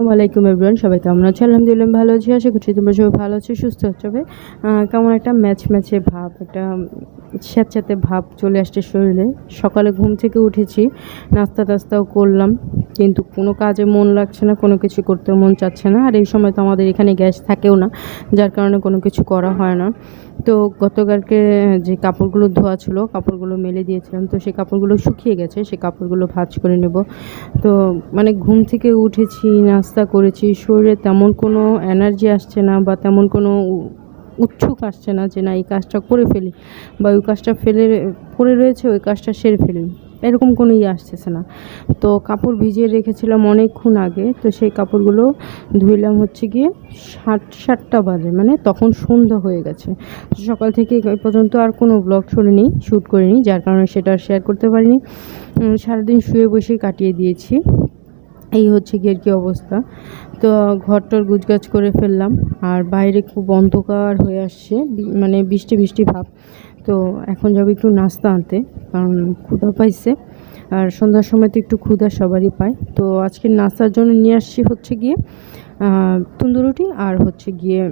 আসসালামু আলাইকুম এভরিওয়ান সবাই কেমন আছে? আলহামদুলিল্লাহ ভালো আছি, আশা করছি তোমরা সবাই ভালো আছো, সুস্থ হচ্ছে কেমন একটা ম্যাচ ম্যাচে ভাব, একটা স্যাঁতস্যাঁতে ভাব চলে আসছে শরীরে। সকালে ঘুম থেকে উঠেছি, নাস্তা টাস্তাও করলাম। কিন্তু কোনো কাজে মন লাগছে না, কোনো কিছু করতেও মন চাচ্ছে না। আর এই সময় তো আমাদের এখানে গ্যাস থাকেও না, যার কারণে কোনো কিছু করা হয় না। তো গতকালকে যে কাপড়গুলো ধোয়া ছিল, কাপড়গুলো মেলে দিয়েছিলাম, তো সেই কাপড়গুলো শুকিয়ে গেছে, সেই কাপড়গুলো ভাঁজ করে নেব। তো মানে ঘুম থেকে উঠেছি, নাস্তা করেছি, শরীরে তেমন কোনো এনার্জি আসছে না বা তেমন কোনো উ- উৎসুক আসছে না যে না এই কাজটা করে ফেলি বা ওই কাজটা ফেলে পড়ে রয়েছে, ওই কাজটা সেরে ফেলি। এরকম কোনো ইয়ে আসতেছে না। তো কাপড় ভিজিয়ে রেখেছিলাম অনেকক্ষণ আগে, তো সেই কাপড়গুলো ধুইলাম হচ্ছে গিয়ে সাত, সাতটা বাজে মানে তখন সন্ধ্যা হয়ে গেছে। সকাল থেকে এই পর্যন্ত আর কোনো ব্লগ করিনি শ্যুট করিনি, যার কারণে সেটা আর শেয়ার করতে পারিনি। সারাদিন শুয়ে বসেই কাটিয়ে দিয়েছি। এই হচ্ছে গিয়ে কি অবস্থা। তো ঘরটর গুজগাছ করে ফেললাম, আর বাইরে খুব অন্ধকার হয়ে আসছে মানে বৃষ্টি বৃষ্টি ভাব। তো এখন যাব একটু নাস্তা আনতে, কারণ ক্ষুধা পাইছে। আর সন্ধ্যার সময় তো একটু ক্ষুধা সবারই পায়। তো আজকে নাস্তার জন্য নিয়ে আসছি হচ্ছে গিয়ে তন্দুরুটি আর হচ্ছে গিয়ে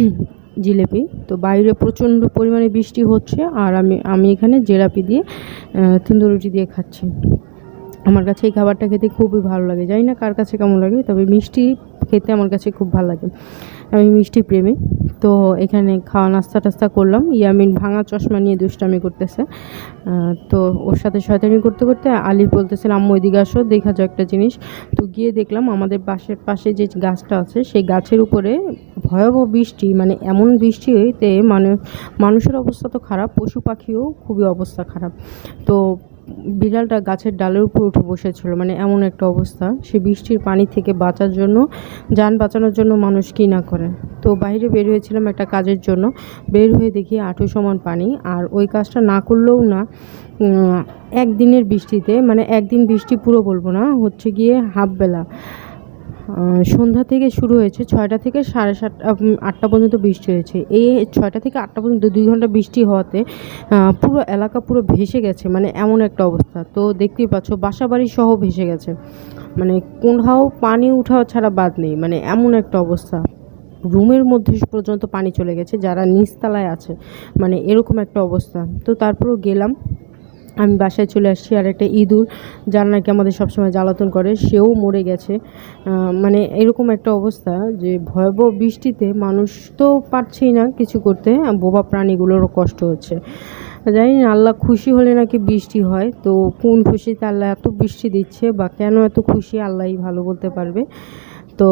জিলেপি। তো বাইরে প্রচণ্ড পরিমাণে বৃষ্টি হচ্ছে আর আমি আমি এখানে জেলাপি দিয়ে তন্দুরুটি দিয়ে খাচ্ছি। আমার কাছে এই খাবারটা খেতে খুবই ভালো লাগে। জানি না কার কাছে কেমন লাগে, তবে মিষ্টি খেতে আমার কাছে খুব ভালো লাগে। আমি মিষ্টি প্রেমী। তো এখানে খাওয়া নাস্তা টাস্তা করলাম। ইয়ামিন ভাঙা চশমা নিয়ে দুষ্টামি করতেছে। তো ওর সাথে শয়তানি করতে করতে আলি বলতেছিল আম্মু, এদিকে আসো, দেখা যাও একটা জিনিস। তো গিয়ে দেখলাম আমাদের পাশের, পাশে যে গাছটা আছে, সেই গাছের উপরে ভয়াবহ বৃষ্টি মানে এমন বৃষ্টি হইতে মানে মানুষের অবস্থা তো খারাপ, পশু পাখিও খুবই অবস্থা খারাপ। তো বিড়ালটা গাছের ডালের উপর উঠে বসেছিল মানে এমন একটা অবস্থা। সে বৃষ্টির পানি থেকে বাঁচার জন্য, যান বাঁচানোর জন্য মানুষ কী না করে। তো বাইরে বের হয়েছিলাম একটা কাজের জন্য। বের হয়ে দেখি আঁঠু সমান পানি, আর ওই কাজটা না করলেও না একদিনের বৃষ্টিতে মানে একদিন বৃষ্টি পুরো বলব না, হচ্ছে গিয়ে হাফ বেলা সন্ধ্যা থেকে শুরু হয়েছে, ছয়টা থেকে সাড়ে সাতটা আটটা পর্যন্ত বৃষ্টি হয়েছে। এই ছয়টা থেকে আটটা পর্যন্ত দুই ঘণ্টা বৃষ্টি হওয়াতে পুরো এলাকা পুরো ভেসে গেছে মানে এমন একটা অবস্থা। তো দেখতেই পাচ্ছ বাসা বাড়ি সহ ভেসে গেছে। মানে কোথাও পানি উঠাও ছাড়া বাদ নেই মানে এমন একটা অবস্থা। রুমের মধ্যে পর্যন্ত পানি চলে গেছে, যারা নিচতলায় আছে মানে এরকম একটা অবস্থা। তো তারপরেও গেলাম আমি বাসায় চলে আসছি আর একটা ইঁদুর, যার নাকি আমাদের সবসময় জ্বালাতন করে, সেও মরে গেছে। মানে এরকম একটা অবস্থা যে ভয়াবহ বৃষ্টিতে মানুষ তো পারছেই না কিছু করতে বোবা প্রাণীগুলোরও কষ্ট হচ্ছে। জানি না, আল্লাহ খুশি হলে নাকি বৃষ্টি হয়, তো কোন খুশিতে আল্লাহ এত বৃষ্টি দিচ্ছে বা কেন এত খুশি, আল্লাহই ভালো বলতে পারবে। তো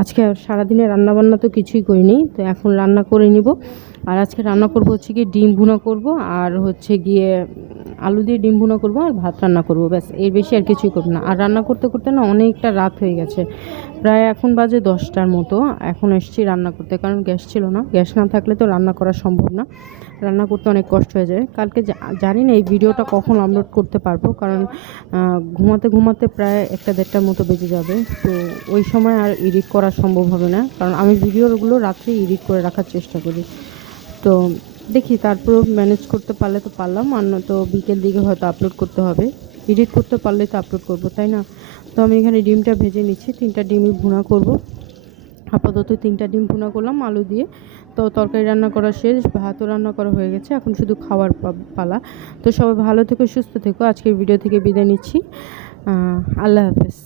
আজকে সারাদিনে রান্নাবান্না তো কিছুই করিনি, তো এখন রান্না করে নিব। আর আজকে রান্না করব হচ্ছে গিয়ে ডিম ভুনা করব, আর হচ্ছে গিয়ে আলু দিয়ে ডিম ভুনা করব আর ভাত রান্না করব, ব্যাস। এর বেশি আর কিছুই করব না। আর রান্না করতে করতে না অনেকটা রাত হয়ে গেছে। প্রায় এখন বাজে দশটার মতো। এখন এসেছি রান্না করতে, কারণ গ্যাস ছিল না। গ্যাস না থাকলে তো রান্না করা সম্ভব না। রান্না করতে অনেক কষ্ট হয়ে যায়। কালকে জানি না এই ভিডিওটা কখন আপলোড করতে পারব, কারণ ঘুমাতে ঘুমাতে প্রায় একটা দেড়টার মতো বেজে যাবে। তো ওই সময় আর এডিট করা সম্ভব হবে না, কারণ আমি ভিডিওগুলো রাত্রে এডিট করে রাখার চেষ্টা করি। তো দেখি, তারপরেও ম্যানেজ করতে পারলে তো পারলাম, আর তো বিকেল দিকে হয়তো আপলোড করতে হবে। এডিট করতে পারলে তো আপলোড করব, তাই না? তো আমি এখানে ডিমটা ভেজে নিচ্ছি। তিনটা ডিমই ভুনা করব। আপাতত তিনটা ডিম ভুনা করলাম আলু দিয়ে। তো তরকারি রান্না করা শেষ, ভাতও রান্না করা হয়ে গেছে। এখন শুধু খাওয়ার পালা। তো সবাই ভালো থেকো, সুস্থ থেকো। আজকের ভিডিও থেকে বিদায় নিচ্ছি। আল্লাহ হাফেজ।